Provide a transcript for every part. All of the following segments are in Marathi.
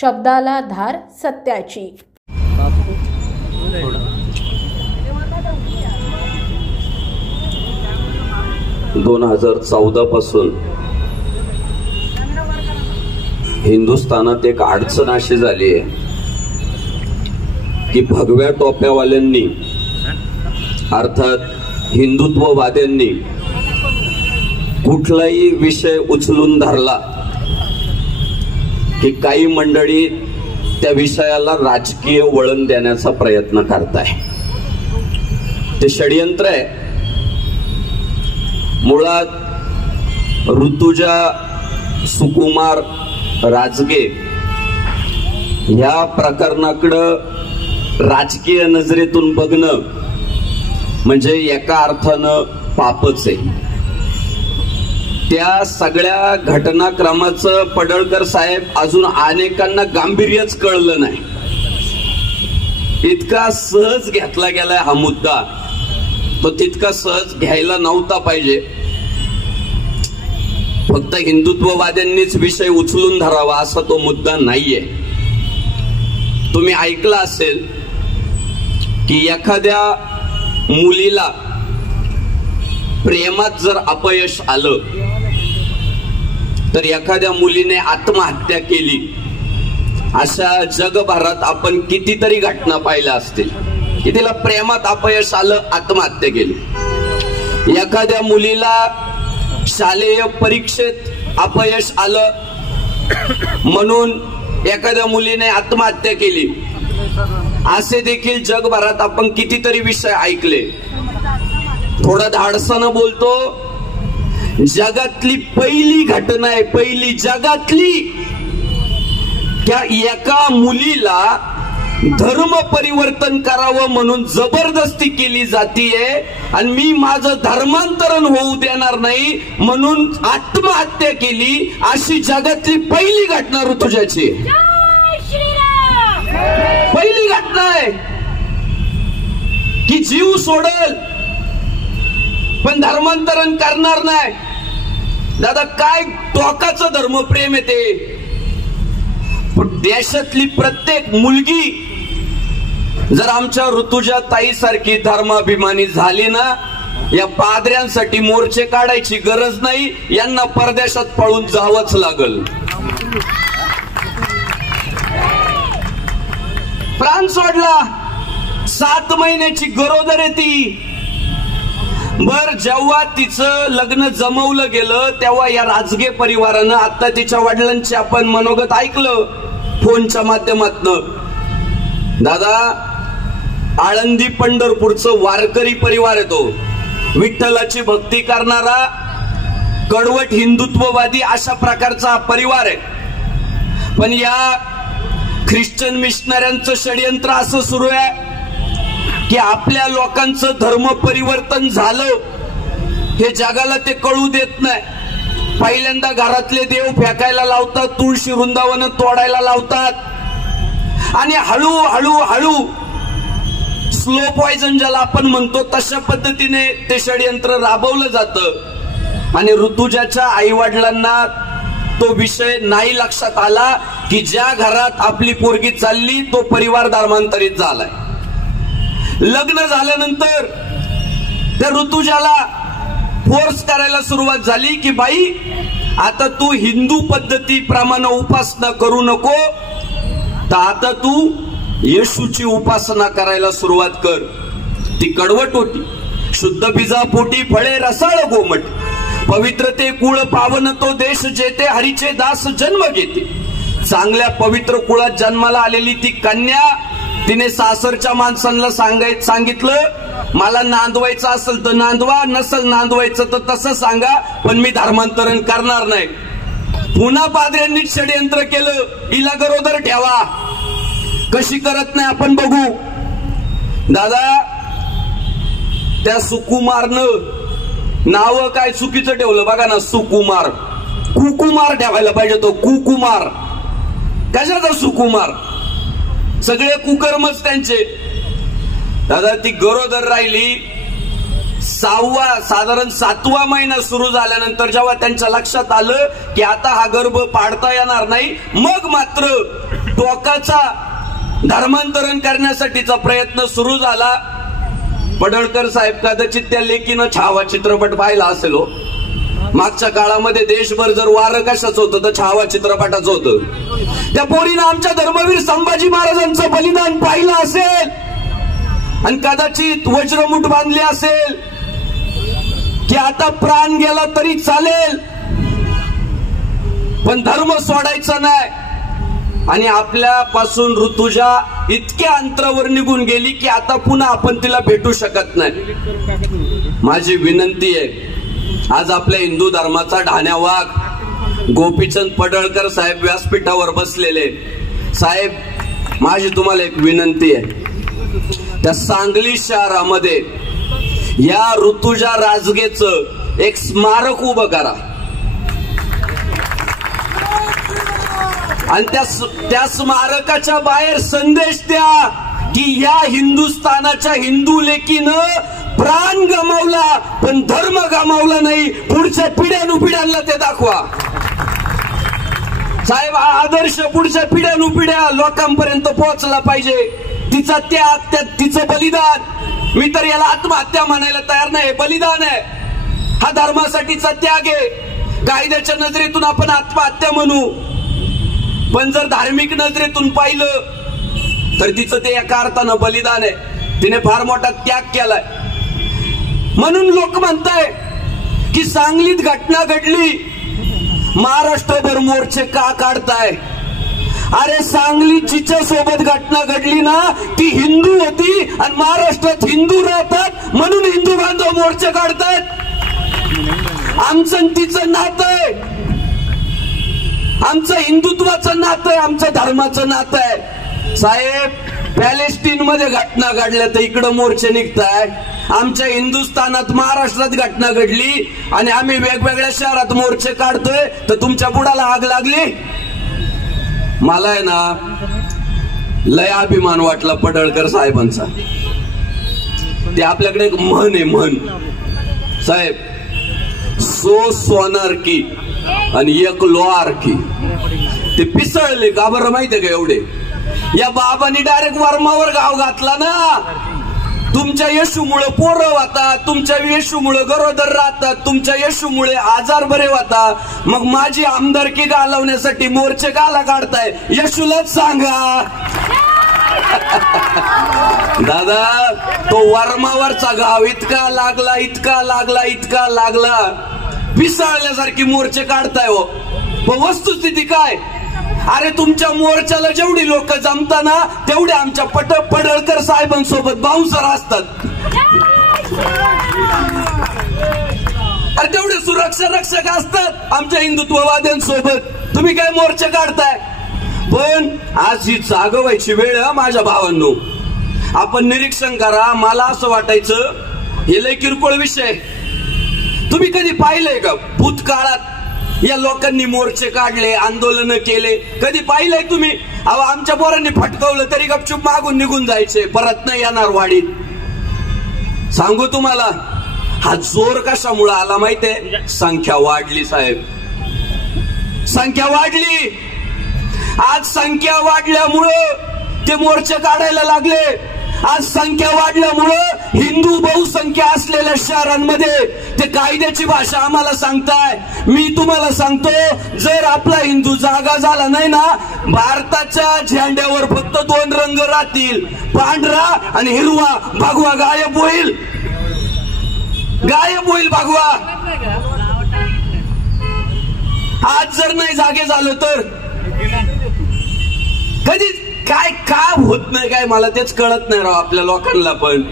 शब्दाला धार सत्याची. 2014 पासून हिंदुस्थानात एक अडचण अशी झाली आहे की भगव्या टोप्यावाल्यांनी अर्थात हिंदुत्ववाद्यांनी कुठलाही विषय उचलून धरला की काही मंडळी त्या विषयाला राजकीय वळण देण्याचा प्रयत्न करताय. ते षडयंत्र आहे. मुळात ऋतुजा सुकुमार राजगे ह्या प्रकरणाकडे राजकीय नजरेतून बघणं म्हणजे एका अर्थानं पापच आहे. त्या सगळ्या घटनाक्रमाचं पडळकर साहेब अजून अनेकांना गांभीर्यच कळलं नाही. इतका सहज घेतला गेलाय हा मुद्दा, तो तितका सहज घ्यायला नव्हता पाहिजे. फक्त हिंदुत्ववाद्यांनीच विषय उचलून धरावा असा तो मुद्दा नाहीये. तुम्ही ऐकलं असेल की एखाद्या मुलीला प्रेमात जर अपयश आलं तर एखाद्या मुलीने आत्महत्या केली, अशा जगभरात आपण कितीतरी घटना पाहिल्या असतील की तिला प्रेमात अपयश आलं, आत्महत्या केली. एखाद्या मुलीला शालेय परीक्षेत अपयश आलं म्हणून एखाद्या मुलीने आत्महत्या केली. असे देखील जगभरात आपण कितीतरी विषय ऐकले. थोडं धाडसानं बोलतो, जगातली पहिली घटना आहे, पहिली जगातली, त्या एका मुलीला धर्म परिवर्तन करावं म्हणून जबरदस्ती केली जातीये आणि मी माझं धर्मांतरण होऊ देणार नाही म्हणून आत्महत्या केली. अशी जगातली पहिली घटना ऋतुजाची, पहिली घटना आहे की जीव सोडल पण धर्मांतरण करणार नाही. दादा काय टोकाचं धर्मप्रेम आहे ते. देशातली प्रत्येक मुलगी जर आमच्या ऋतुजा ताई सारखी धर्माभिमानी झाली ना, या पादऱ्यांसाठी मोर्चे काढायची गरज नाही, यांना परदेशात पळून जावंच लागल. प्राण सोडला, 7 महिन्याची गरोदर आहे ती. बर, जेव्हा तिचं लग्न जमवलं गेलं तेव्हा या राजगे परिवारानं, आता तिच्या वडिलांचे आपण मनोगत ऐकलं फोनच्या माध्यमातून. दादा, आळंदी पंढरपूरचं वारकरी परिवार आहे तो, विठ्ठलाची भक्ती करणारा कडवट हिंदुत्ववादी अशा प्रकारचा परिवार आहे. पण या ख्रिश्चन मिशनऱ्यांचं षडयंत्र असं सुरू आहे की आपल्या लोकांचं धर्म परिवर्तन झालं हे जगाला ते कळू देत नाही. पहिल्यांदा घरातले देव फेकायला लावतात, तुळशी वृंदावन तोडायला लावतात आणि हळूहळू हळू स्लो पॉइझन ज्याला आपण म्हणतो तशा पद्धतीने ते षडयंत्र राबवलं जातं. आणि ऋतुजाच्या आई वडिलांना तो विषय नाही लक्षात आला की ज्या घरात आपली पोरगी चालली तो परिवार धर्मांतरित झालाय. लग्न झाल्यानंतर त्या ऋतुजाला फोर्स करायला सुरुवात झाली की बाई आता तू हिंदू पद्धतीप्रमाणे उपासना करू नको, तर आता तू येशूची उपासना करायला सुरुवात कर. ती कडवट होती. शुद्ध बीजापोटी फळे रसाळ गोमट, पवित्रते कुळ पावन तो देश जेते हरीचे दास जन्म घेते. चांगल्या पवित्र कुळात जन्माला आलेली ती कन्या, तिने सासरच्या माणसांना सांगितलं मला नांदवायचं असेल तर नांदवा, नसल नांदवायचं तर तसं सांगा, पण मी धर्मांतरण करणार नाही. पुन्हा पाद्र्यांनी षडयंत्र केलं, हिला गरोदर ठेवा. कशी करत नाही आपण बघू. दादा, त्या सुकुमारनं नाव काय चुकीचं ठेवलं बघा ना. सुकुमार, कुकुमार ठेवायला पाहिजे तो. कुकुमार कशाचा सुकुमार? सगळे कुकर्मच त्यांचे. दादा, ती गरोदर राहिली, साधारण 7वा महिना सुरू झाल्यानंतर जेव्हा त्यांच्या लक्षात आलं की आता हा गर्भ पाडता येणार नाही, मग मात्र टोकाचा धर्मांतरण करण्यासाठीचा प्रयत्न सुरू झाला. पडळकर साहेब कदाचित त्या लेकीनं छावा चित्रपट पाहिला असेल हो. मागच्या काळामध्ये देशभर जर वारं कशाच होतं तर छावा चित्रपटाचं होतं. त्या पोरीनं आमच्या धर्मवीर संभाजी महाराजांचं बलिदान पाहिलं असेल आणि कदाचित वज्रमुठ बांधली असेल की आता प्राण गेला तरी चालेल पण धर्म सोडायचा नाही. आणि आपल्यापासून ऋतुजा इतक्या अंतरावर निघून गेली की आता पुन्हा आपण तिला भेटू शकत नाही. माझी विनंती आहे, आज आपल्या हिंदू धर्माचा ढाण्या वाघ गोपीचंद पडळकर साहेब व्यासपीठावर बसलेले. साहेब, माझी तुम्हाला एक विनंती आहे, त्या सांगली शहरामध्ये या ऋतुजा राजगेचं एक स्मारक उभं करा आणि त्या स्मारकाच्या बाहेर संदेश द्या की या हिंदुस्थानाच्या हिंदू लेकीनं प्राण गमावला पण धर्म गमावला नाही. पुढच्या पिढ्यानुपिढ्यांना ते दाखवा. साहेब, हा आदर्श पुढच्या पिढ्यानुपिढ्या लोकांपर्यंत पोहोचला पाहिजे. तिचा त्याग, तिचं बलिदान, मी तर याला आत्महत्या म्हणायला तयार नाही, बलिदान आहे. हा धर्मासाठीचा त्याग आहे. कायद्याच्या नजरेतून आपण आत्महत्या म्हणू, पण जर धार्मिक नजरेतून पाहिलं तर तिचं ते एका अर्थानं बलिदान आहे. तिने फार मोठा त्याग केलाय. म्हणून लोक म्हणताय की सांगलीत घटना घडली, महाराष्ट्रभर मोर्चे का काढताय? अरे, सांगली जिच्या सोबत घटना घडली ना ती हिंदू होती आणि महाराष्ट्रात हिंदू राहतात म्हणून हिंदू बांधव मोर्चे काढतायत. आमचं तिचं नातं आहे, आमचं हिंदुत्वाचं नातं आहे, आमचं धर्माचं नातं आहे. साहेब, पॅलेस्टीन मध्ये घटना घडल्या तर इकडं मोर्चे निघताय. आमच्या हिंदुस्थानात महाराष्ट्रात घटना घडली आणि आम्ही वेगवेगळ्या शहरात मोर्चे काढतोय तर तुमच्या बुडाला आग लागली. मला आहे ना लय अभिमान वाटला पडळकर साहेबांचा. ते आपल्याकडे एक म्हण आहे, म्हण साहेब, सो सोनार की आणि एक लोहार की. ते पिसळले का बरं माहितीये का? एवढे या बाबांनी डायरेक्ट वर्मावर घाव घातला ना. तुमच्या येशूमुळे पोरं वाहतात, तुमच्या येशूमुळे गरोदर राहतात, तुमच्या येशूमुळे आजार बरे होतात. मग माझी आमदारकी घालवण्यासाठी मोर्चे काला काढताय? येशूलाच सांगा. दादा, तो वर्मावरचा घाव इतका लागला, इतका लागला, इतका लागला, पिसाळल्यासारखी मोर्चे काढताय हो. पण वस्तुस्थिती काय? अरे, तुमच्या मोर्चाला जेवढी लोक जमताना तेवढे आमच्या पडळकर साहेबांसोबत बाउन्सर असतात. अरे, तेवढे सुरक्षा रक्षक असतात आमच्या हिंदुत्ववाद्यांसोबत. तुम्ही काय मोर्चे काढताय? पण आज ही जागवायची वेळ आहे माझ्या भावांनो. आपण निरीक्षण करा. मला असं वाटायचं हे लय किरकोळ विषय. तुम्ही कधी पाहिलंय का भूतकाळात या लोकांनी मोर्चे काढले, आंदोलन केले? कधी पाहिलंय तुम्ही? अहो, आमच्या पोरांनी फटकवलं तरी गपचूप मागून निघून जायचे, परत नाही येणार वाडीत. सांगू तुम्हाला, हा जोर कशामुळे आला माहितीये? संख्या वाढली साहेब, संख्या वाढली. आज संख्या वाढल्यामुळं ते मोर्चे काढायला लागले. आज संख्या वाढल्यामुळं हिंदू बहुसंख्या असलेल्या शहरांमध्ये ते कायद्याची भाषा आम्हाला सांगताय. मी तुम्हाला सांगतो, जर आपला हिंदू जागा झाला नाही ना, भारताच्या झेंड्यावर फक्त 2 रंग राहतील, पांढरा आणि हिरवा. भगवा गायब होईल, गायब होईल भगवा. आज जर नाही जागे झालो तर कधी काय का होत नाही काय मला तेच कळत नाही राव आपल्या लोकांना. पण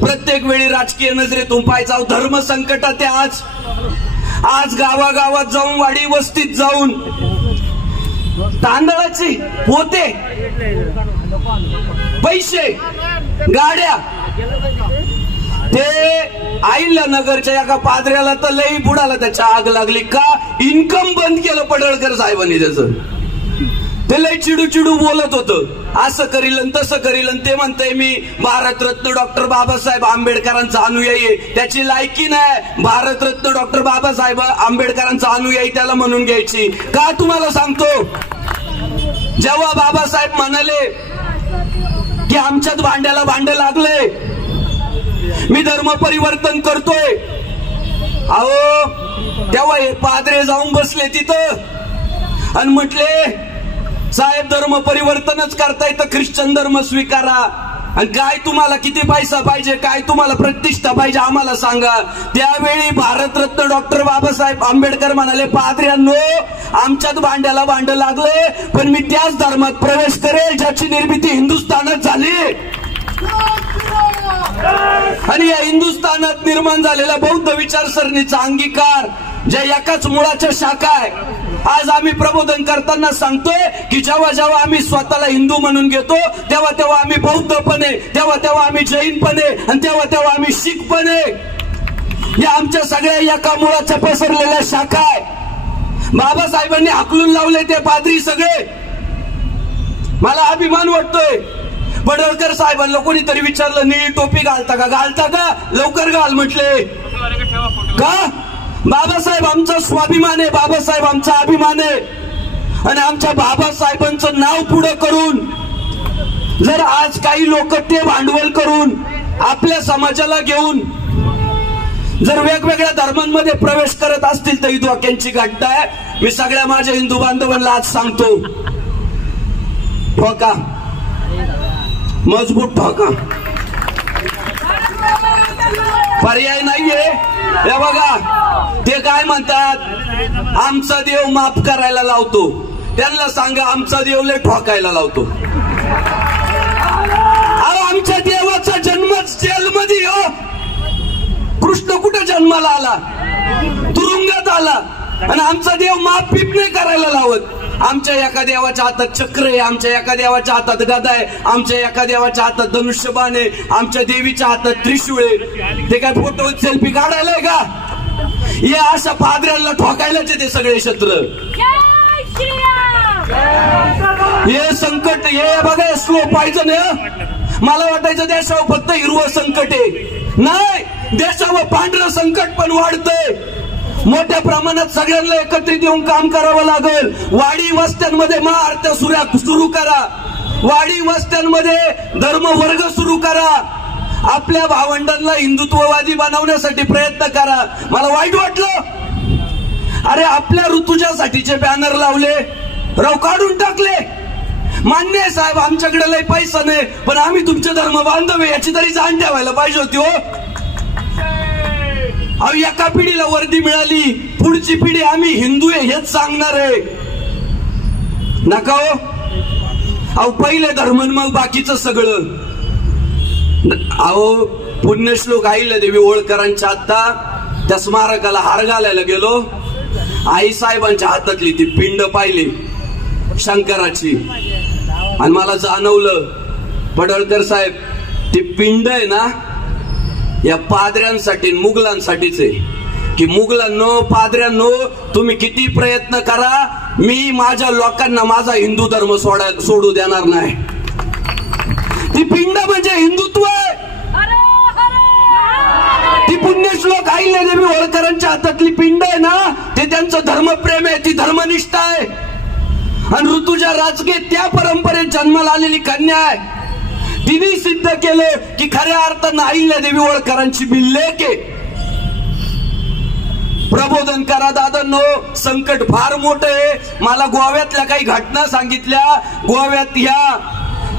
प्रत्येक वेळी राजकीय नजरेतून पाहायचा. धर्म संकटात आहे आज. आज गावागावात जाऊन, वाडी वस्तीत जाऊन तांदळाचे पोते, पैसे, गाड्या, ते आईला नगरच्या एका पादऱ्याला तर लई बुडाला त्याच्या आग लागली. का? इन्कम बंद केलं पडळकर साहेबांनी त्याचं. ते लई चिडू चिडू बोलत होतं. असं करील आणि तसं करील, आणि ते म्हणतंय मी भारतरत्न डॉक्टर बाबासाहेब आंबेडकरांचा अनुयायी आहे. त्याची लायकी नाही भारतरत्न डॉक्टर बाबासाहेब आंबेडकरांचा अनुयायी त्याला म्हणून घ्यायची. का तुम्हाला सांगतो, जेव्हा बाबासाहेब म्हणाले की आमच्यात भांड्याला भांडं लागलंय, मी धर्म परिवर्तन करतोय, अहो तेव्हा हे पादरे जाऊन बसले तिथं आणि म्हटले साहेब धर्म परिवर्तनच करताय तर ख्रिश्चन धर्म स्वीकारा. आणि काय तुम्हाला किती पैसा पाहिजे, काय तुम्हाला प्रतिष्ठा पाहिजे आम्हाला सांगा. त्यावेळी भारतरत्न डॉक्टर बाबासाहेब आंबेडकर म्हणाले, पादऱ्यांनो आमच्यात भांड्याला भांडं लागले, पण मी त्याच धर्मात प्रवेश करेल ज्याची निर्मिती हिंदुस्थानात झाली. आणि या हिंदुस्थानात निर्माण झालेल्या बौद्ध विचारसरणीचा अंगीकार ज्या एकाच मुळाच्या शाखा आहे. आज आम्ही प्रबोधन करताना सांगतोय की जेव्हा जेव्हा आम्ही स्वतःला हिंदू म्हणून घेतो, तेव्हा तेव्हा आम्ही बौद्ध पण आहे, तेव्हा तेव्हा आम्ही जैन पण आहे, आणि तेव्हा तेव्हा आम्ही शीख पण आहे. या आमच्या सगळ्या एका मुळाच्या पसरलेल्या शाखा आहे. बाबासाहेबांनी हाकलून लावले ते पादरी सगळे. मला अभिमान वाटतोय. पडळकर साहेबांना कोणीतरी विचारलं निळी टोपी घालता का, घालता का, लवकर घाल म्हटले. का बाबासाहेब आमचा स्वाभिमान आहे, बाबासाहेब आमचा अभिमान आहे. आणि आमच्या बाबासाहेबांचं नाव पुढे करून जर आज काही लोक ते भांडवल करून आपल्या समाजाला घेऊन जर वेगवेगळ्या धर्मांमध्ये प्रवेश करत असतील तर ही धोक्यांची घटना आहे. मी सगळ्या माझ्या हिंदू बांधवांना आज सांगतो, ठोका, मजबूत ठोका, पर्याय नाहीये. हे बघा ते काय म्हणतात, आमचा देव माफ करायला लावतो. त्यांना सांगा आमचा देव लय ठोकायला लावतो. आमच्या देवाचा जन्मच जेलमध्ये हो. कृष्ण कुठे जन्माला आला, तुरुंगात आला, आणि आमचा देव माफ पीप नाही करायला लावत. आमच्या एका देवाच्या हातात चक्र आहे, आमच्या एका देवाच्या हातात गदा आहे, आमच्या एका देवाच्या हातात धनुष्यबाण आहे, आमच्या देवीच्या हातात त्रिशूळ आहे. ते काय फोटो सेल्फी काढायलाय का? हे अशा पादऱ्यांना ठोकायलाच ते सगळे शस्त्र. हे संकट हे बघा स्लो पॉइझन आहे. मला वाटायचं देशावर फक्त हिरवं संकट आहे, नाही, देशावर पांढरं संकट पण वाढतंय. मोठ्या प्रमाणात सगळ्यांना एकत्रित येऊन काम करावं लागेल. वाडी वस्त्यांमध्ये महाआरत्या सुरू करा, वाडी वस्त्यांमध्ये धर्म वर्ग सुरू करा, आपल्या भावंडांना हिंदुत्ववादी बनवण्यासाठी प्रयत्न करा. मला वाईट वाटलं, अरे आपल्या ऋतुजासाठीचे बॅनर लावले, राव काढून टाकले. मान्य आहे साहेब आमच्याकडे लय पैसा नाही, पण आम्ही तुमचे धर्म बांधव आहे याची तरी जाण ठेवायला पाहिजे होती हो. अहो एका पिढीला वर्दी मिळाली, पुढची पिढी आम्ही हिंदू आहे हेच सांगणार आहे नका हो. अहो पहिले धर्म मग बाकीचं सगळं. अहो पुण्यश्लोक अहिल्यादेवी होळकरांच्या आता त्या स्मारकाला हार घालायला गेलो, आई साहेबांच्या हातातली ती पिंड पाहिली शंकराची, आणि मला जाणवलं पडळकर साहेब ती पिंड आहे ना या पादऱ्यांसाठी मुघलांसाठीच आहे. की मुघलांनो पादऱ्यांनो तुम्ही किती प्रयत्न करा, मी माझ्या लोकांना माझा हिंदू धर्म सोडू देणार नाही. ती पिंड म्हणजे हिंदुत्व आहे. ती पुण्यश्लोक अहिल्यादेवी होळकरांच्या हातातली पिंड आहे ना, ते त्यांचं धर्मप्रेम आहे, ती धर्मनिष्ठा आहे. आणि ऋतुजा राजगे त्या परंपरेत जन्माला आलेली कन्या आहे. तिने सिद्ध केलं की खऱ्या अर्थानं अहिल्यादेवी होळकरांची बिल्लेक आहे. प्रबोधन करा दादांनो, संकट फार मोठं आहे. मला गोव्यातल्या काही घटना सांगितल्या. गोव्यात ह्या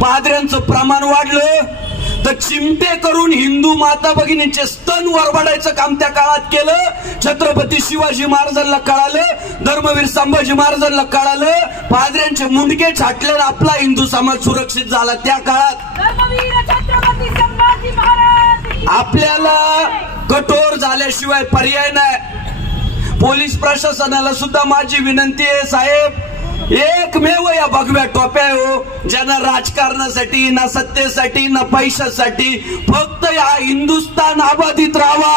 पादऱ्यांचं प्रमाण वाढलं तर चिमटे करून हिंदू माता भगिनींचे स्तन वरबाडायचं काम त्या काळात केलं. छत्रपती शिवाजी महाराजांना कळालं, धर्मवीर संभाजी महाराजांना कळालं, पादऱ्यांचे मुंडके छाटले, आपला हिंदू समाज सुरक्षित झाला त्या काळात. आपल्याला कठोर झाल्याशिवाय पर्याय नाही. पोलीस प्रशासनाला सुद्धा माझी विनंती आहे साहेब, एकमेव या भगव्या टोप्या हो ज्यांना राजकारणासाठी ना सत्तेसाठी ना पैशासाठी फक्त या हिंदुस्थान आबाधित राहावा,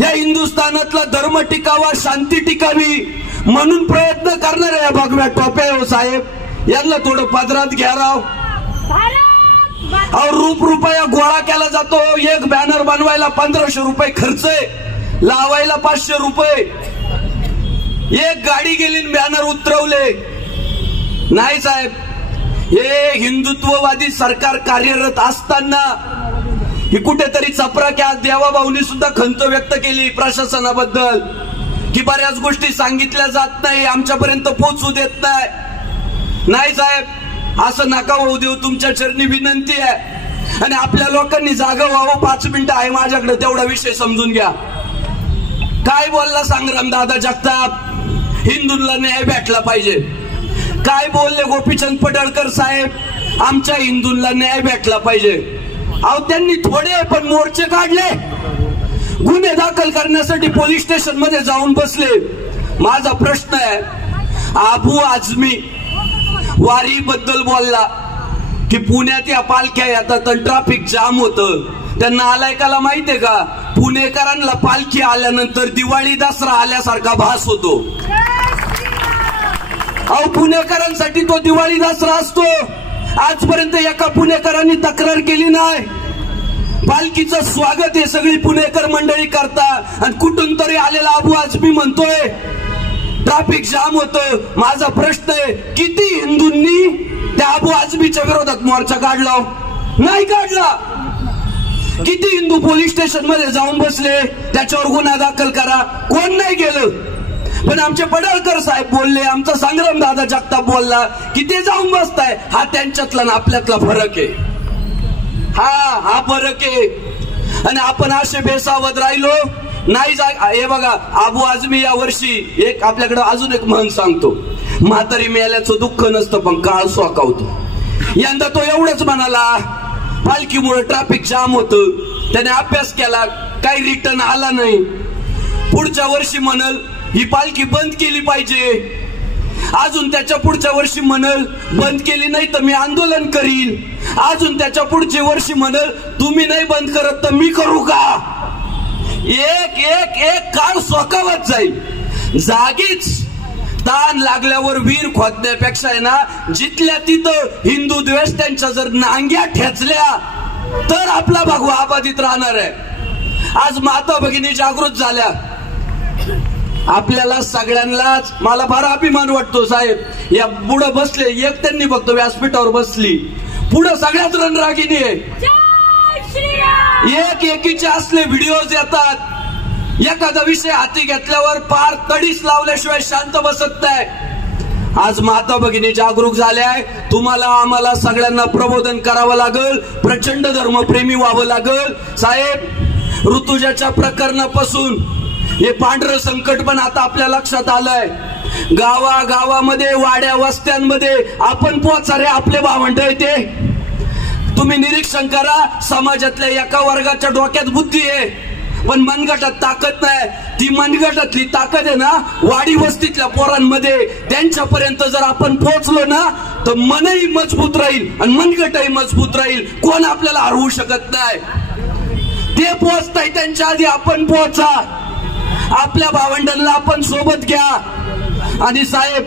या हिंदुस्थानातला धर्म टिकावा, शांती टिकावी म्हणून प्रयत्न करणाऱ्या या भगव्या टोप्या हो साहेब, यांना थोडं पदरात घ्या राव. अहो रुपया गोळा केला जातो. एक बॅनर बनवायला 1500 रुपये खर्च आहे, लावायला 500 रुपये. एक गाडी गेली बॅनर उतरवले. नाही साहेब, हे हिंदुत्ववादी सरकार कार्यरत असताना ही कुठेतरी चपराक्या देवाभाऊनी सुद्धा खंत व्यक्त केली प्रशासनाबद्दल की बऱ्याच गोष्टी सांगितल्या जात नाही, आमच्यापर्यंत पोहोचू देत नाही. नाही साहेब, असं नका होऊ देऊ, तुमच्या चरणी विनंती आहे. आणि आपल्या लोकांनी जागा व्हावं. 5 मिनिटं आहे माझ्याकडे, तेवढा विषय समजून घ्या. काय बोलला संग्राम दादा जगताप? हिंदूंना न्याय भेटला पाहिजे. काय बोलले गोपीचंद पडळकर साहेब? आमच्या हिंदूंना न्याय भेटला पाहिजे. अहो त्यांनी थोडे पण मोर्चे काढले, गुन्हे दाखल करण्यासाठी पोलीस स्टेशन मध्ये जाऊन बसले. माझा प्रश्न आहे, अबू आझमी वारी बद्दल बोलला की पुण्यात या पालख्या येतात आणि ट्रॅफिक जाम होतं. त्यांना नालायकाला माहितीये का, पुणेकरांना पालखी आल्यानंतर दिवाळी दसरा आल्यासारखा भास होतो. अहो पुणेकरांसाठी तो दिवाळी दसरा असतो. आजपर्यंत एका पुणेकरांनी तक्रार केली नाही. पालखीचं स्वागत हे सगळी पुणेकर मंडळी करतात आणि कुठून तरी आलेला अबू आझमी म्हणतोय ट्रॅफिक जाम होतं. माझा प्रश्न आहे, किती हिंदूंनी त्या अबू आझमीच्या विरोधात मोर्चा काढला? नाही काढला. किती हिंदू पोलीस स्टेशन मध्ये जाऊन बसले, त्याच्यावर गुन्हा दाखल करा, कोण नाही गेलं. पण आमचे पडळकर साहेब बोलले, आमचा संग्राम दादा जगताप बोलला की ते जाऊन बसताय. हा त्यांच्यातला ना आपल्यातला फरक आहे. हा फरक आहे. आणि आपण असे बेसावध राहिलो नाही. हे बघा, अबू आझमी या वर्षी एक आपल्याकडे अजून एक म्हण सांगतो, म्हातारी मेल्याचं दुःख नसतं पण काळ सोकावतो. यंदा तो एवढंच म्हणाला, पालखीमुळे ट्रॅफिक जाम होतं. त्याने अभ्यास केला, काही रिटर्न आला नाही. पुढच्या वर्षी म्हणल ही पालखी बंद केली पाहिजे. अजून त्याच्या पुढच्या वर्षी म्हणल बंद केली नाही तर मी आंदोलन करील. अजून त्याच्या पुढच्या वर्षी म्हणल तुम्ही नाही बंद करत तर मी करू का? एक एक एक काळ सोकावत जाईल. जागीच ताण लागल्यावर वीर खोदण्यापेक्षा आहे ना, जिथल्या तिथं हिंदू द्वेष त्यांच्या जर नांग्या ठेचल्या तर आपला भगवा आबादित राहणार आहे. आज माता भगिनी जागृत झाल्या. आपल्याला सगळ्यांनाच मला फार अभिमान वाटतो साहेब. या पुढे बसले, एक त्यांनी बघतो व्यासपीठावर बसली, पुढे सगळ्याच रणरागिणी आहे. एक एकीचे असले व्हिडिओज येतात. एखादा विषय हाती घेतल्यावर पार तडीस लावल्याशिवाय शांत बसत नाही. आज माता भगिनी जागरूक झाल्याय. तुम्हाला आम्हाला सगळ्यांना प्रबोधन करावं लागल, प्रचंड धर्मप्रेमी व्हावं लागल. साहेब, ऋतुजाच्या प्रकरणापासून हे पांढरं संकट पण आता आपल्या लक्षात आलंय. गावागावामध्ये, वाड्या वस्त्यांमध्ये आपण पोचारे आपले भावंड येते. तुम्ही निरीक्षण करा, समाजातल्या एका वर्गाच्या डोक्यात बुद्धी आहे पण मनगटात ताकद नाही. ती मनगटातली ताकद आहे ना वाडी वस्तीतल्या पोरांमध्ये, त्यांच्यापर्यंत जर आपण पोहोचलो ना तर मनही मजबूत राहील आणि मनगटही मजबूत राहील. कोण आपल्याला हरवू शकत नाही. ते पोहोचताय त्यांच्या आधी आपण पोहोचा. आपल्या भावंडांना आपण सोबत घ्या. आणि साहेब,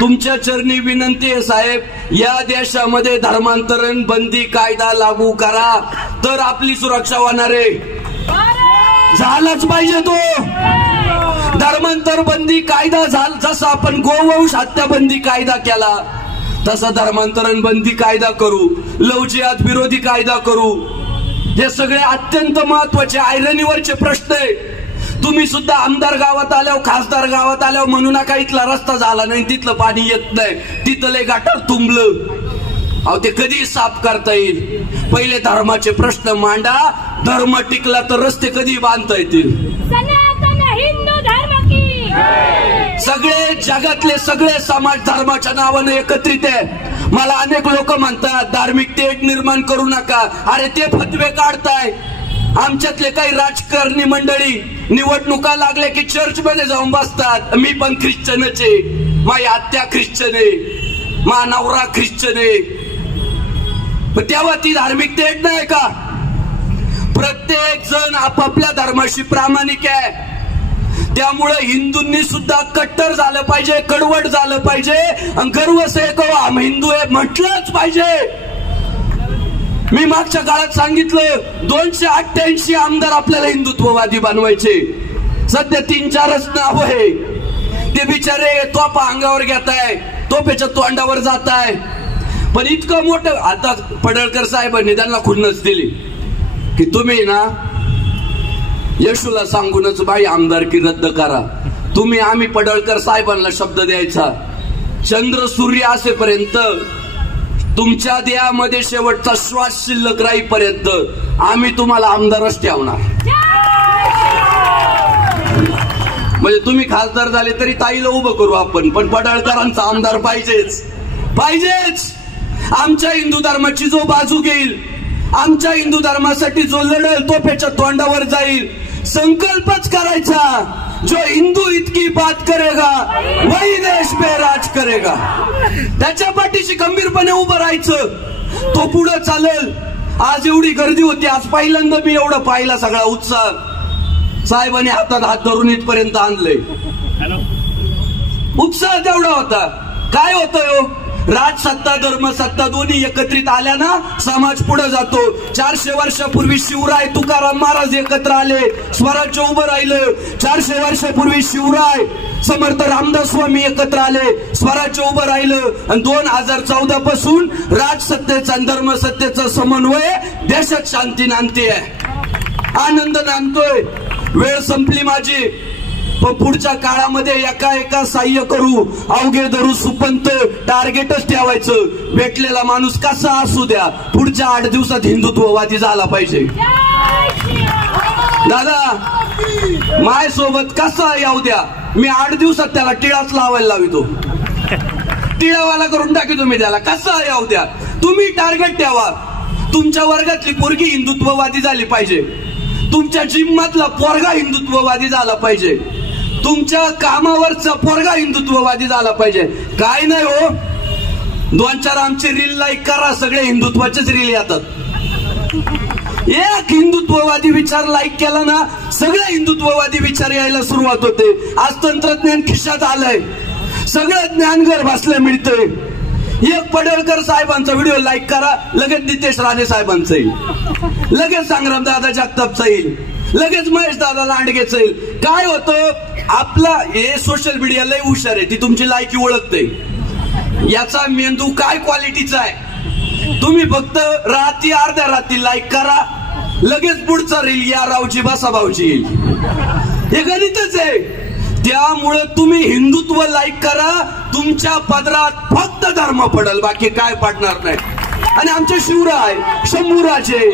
तुमच्या चरणी विनंती आहे साहेब, या देशामध्ये धर्मांतरण बंदी कायदा लागू करा तर आपली सुरक्षा होणार आहे. झालाच पाहिजे तो धर्मांतर बंदी कायदा. जसा आपण गोवंश हत्या बंदी कायदा केला तसा धर्मांतरण बंदी कायदा करू, लव जिहाद विरोधी कायदा करू. हे सगळे अत्यंत महत्वाचे आयरनीवरचे प्रश्न आहे. तुम्ही सुद्धा आमदार गावात आल्यावर, खासदार गावात आल्यावर म्हणू नका इथला रस्ता झाला नाही, तिथलं पाणी येत नाही, तिथलं गटार तुंबलं. अहो ते कधी साफ करता येईल? पहिले धर्माचे प्रश्न मांडा. धर्म टिकला तर रस्ते कधी बांधता येतील? सनातन हिंदू धर्म की सगळे जगातले सगळे समाज धर्माच्या नावाने एकत्रित आहे. मला अनेक लोक म्हणतात धार्मिक तेढ निर्माण करू नका. अरे ते फतवे काढताय. आमच्यातले काही राजकारणी मंडळी निवडणुका लागल्या की चर्च मध्ये जाऊन बसतात. मी पण ख्रिश्चनच आहे, माझी आत्या ख्रिश्चन आहे, माझा नवरा ख्रिश्चन आहे. तेव्हा ती धार्मिक तेढ नाही का? प्रत्येक जण आपापल्या धर्माशी प्रामाणिक आहे. त्यामुळे हिंदूंनी सुद्धा कट्टर झालं पाहिजे, कडवट झालं पाहिजे आणि गर्व से कहो हम हिंदू आहे म्हटलंच पाहिजे. मी मागच्या काळात सांगितलं 288 आमदार आपल्याला हिंदुत्ववादी बनवायचे. सध्या 3-4च नाव आहे. ते बिचारे तोफा अंगावर घेताय, तोफेच्या तोंडावर जाताय. पण इतकं मोठं आता पडळकर साहेबांनी त्यांना खुन्नस दिली की तुम्ही ना यशूला सांगूनच बाई आमदारकी रद्द करा. आम्ही पडळकर साहेबांना शब्द द्यायचा, चंद्र सूर्य असेपर्यंत तुमच्या देहामध्ये शेवटचा श्वास शिल्लक राहीपर्यंत आम्ही तुम्हाला आमदारच ठेवणार. म्हणजे तुम्ही खासदार झाले तरी ताईला उभं करू आपण, पण पडळकरांचा आमदार पाहिजेच पाहिजेच. आमच्या हिंदू धर्माची जो बाजू घेईल, आमच्या हिंदू धर्मासाठी जो लढेल, तोफेच्या तोंडावर जाईल. संकल्पच करायचा, जो हिंदू इतकी बात करेगा वही देश पे राज करेगा. त्याच्या पाठीशी गंभीरपणे उभं राहायचं, तो पुढे चालेल. आज एवढी गर्दी होती, आज पहिल्यांदा मी एवढं पाहिला सगळा उत्साह. साहेबांनी हातात हात धरून इथपर्यंत आणलंय. उत्साह तेवढा होता. काय होतं हो, राजसत्ता धर्मसत्ता दोन्ही एकत्रित आल्या ना समाज पुढे जातो. 400 वर्षापूर्वी शिवराय तुकाराम महाराज एकत्र आले, स्वराज्य उभं राहिलं. 400 वर्षापूर्वी शिवराय समर्थ रामदास स्वामी एकत्र आले, स्वराज्य उभं राहिलं. आणि 2014 पासून राजसत्तेचा आणि धर्मसत्तेचा समन्वय देशात शांती नांदते आहे, आनंद नांदतोय. वेळ संपली माझी, पण पुढच्या काळामध्ये एका सहाय्य करू, अवघे धरू सुपंत, टार्गेटच ठेवायचं. भेटलेला माणूस कसा असू द्या, पुढच्या 8 दिवसात हिंदुत्ववादी झाला पाहिजे. दादा माझ्यासोबत कसा येऊ द्या, मी 8 दिवसात त्याला टिळाच लावायला लावितो, टिळावाला करून टाकी. तुम्ही त्याला कसा येऊ द्या. तुम्ही टार्गेट ठेवा, तुमच्या वर्गातली पोरगी हिंदुत्ववादी झाली पाहिजे, तुमच्या जिम मधला पोरगा हिंदुत्ववादी झाला पाहिजे, तुमच्या कामावरचा पोरगा हिंदुत्ववादी झाला पाहिजे. काय नाही हो, 2-4 आमचे रील लाईक करा, सगळे हिंदुत्वाचेच रील येतात. एक हिंदुत्ववादी विचार लाईक केला ना, सगळे हिंदुत्ववादी विचार यायला सुरुवात होते. आज तंत्रज्ञान खिशात आलंय, सगळं ज्ञान घर बसलं मिळतंय. एक पडळकर साहेबांचा व्हिडिओ लाईक करा, लगेच नितेश राणे साहेबांचा येईल, लगेच संग्राम दादा जगतापचा येईल, लगेच महेश दादा लांडगेचा येईल. काय होतं, आपला हे सोशल मीडिया लय हुशार आहे, ती तुमची लायकी ओळखते. याचा मेंदू काय क्वालिटीचा आहे. तुम्ही फक्त रात्री अर्ध्या रात्री लाईक करा, लगेच पुढचा रील या रावची बसा भाऊची येईल. हे गणितच आहे. त्यामुळे तुम्ही हिंदुत्व लाईक करा, तुमच्या पदरात फक्त धर्म पडल, बाकी काय पडणार नाही. आणि आमचे शिवराय शंभूराजे,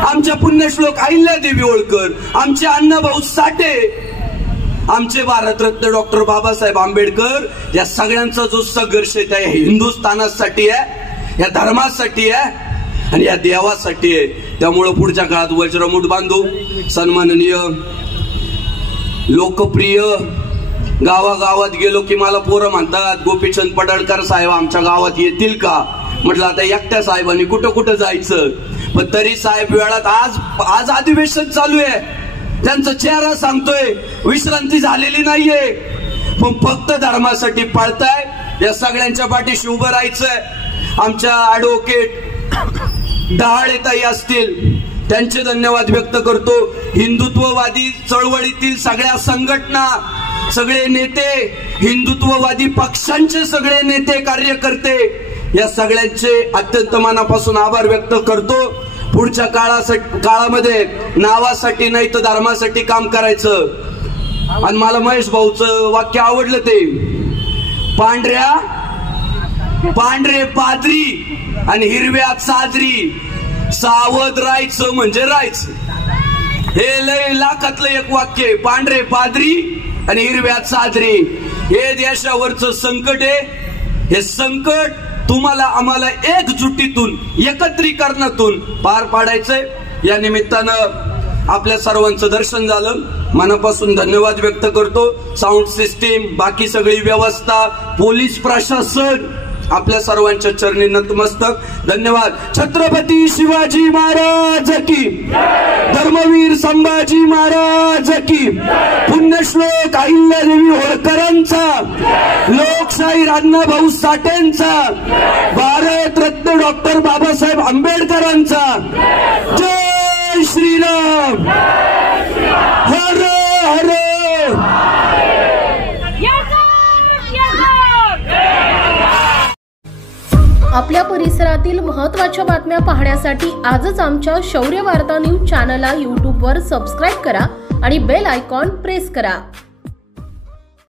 आमच्या पुण्यश्लोक अहिल्यादेवी होळकर, आमचे अण्णाभाऊ साठे, आमचे भारतरत्न डॉक्टर बाबासाहेब आंबेडकर, या सगळ्यांचा जो संघर्ष आहे त्या हिंदुस्थानासाठी आहे, या धर्मासाठी आहे आणि या देवासाठी आहे. त्यामुळे पुढच्या काळात वज्रमूठ बांधू. सन्माननीय लोकप्रिय, गावागावात गेलो की मला पोरं म्हणतात गोपीचंद पडळकर साहेब आमच्या गावात येतील का. म्हटलं आता एकट्या साहेबांनी कुठं कुठं जायचं, पण तरी साहेब वेळात. आज अधिवेशन चालू आहे, त्यांचा चेहरा सांगतोय विश्रांती झालेली नाहीये, पण फक्त धर्मासाठी पळताय. या सगळ्यांच्या पाठीशी उभं राहायचंय. आमच्या ऍडव्होकेट डहाळेताई असतील, त्यांचे धन्यवाद व्यक्त करतो. हिंदुत्ववादी चळवळीतील सगळ्या संघटना, सगळे नेते, हिंदुत्ववादी पक्षांचे सगळे नेते कार्यकर्ते, या सगळ्यांचे अत्यंत मनापासून आभार व्यक्त करतो. पुढच्या काळामध्ये नावासाठी नाही तर धर्मासाठी काम करायचं. आणि मला महेश भाऊचं वाक्य आवडलं, ते पांढरे पादरी आणि हिरव्या साजरी, सावध राहायचं म्हणजे राहायचं. हे लय लाखातलं एक वाक्य आहे. पांढरे पादरी आणि हिरव्या साजरी, हे देशावरचं संकट आहे. हे संकट तुम्हाला आम्हाला एकजुटीतून, एकत्रीकरणातून पार पाडायचंय. या निमित्तानं आपल्या सर्वांचं दर्शन झालं, मनापासून धन्यवाद व्यक्त करतो. साऊंड सिस्टीम, बाकी सगळी व्यवस्था, पोलीस प्रशासन, आपल्या सर्वांच्या चरणी नतमस्तक. धन्यवाद. छत्रपती शिवाजी महाराज की, धर्मवीर संभाजी महाराज की, पुण्यश्लोक अहिल्यादेवी होळकरांचा, लोकशाहीर अण्णाभाऊ साठेंचा, भारतरत्न डॉक्टर बाबासाहेब आंबेडकरांचा. जय श्रीराम. हर हर. आपल्या परिसरातील महत्त्वाच्या बातम्या पाहण्यासाठी आजच आमच्या शौर्य वार्ता न्यूज चॅनलला यूट्यूबवर सबस्क्राईब करा आणि बेल आयकॉन प्रेस करा.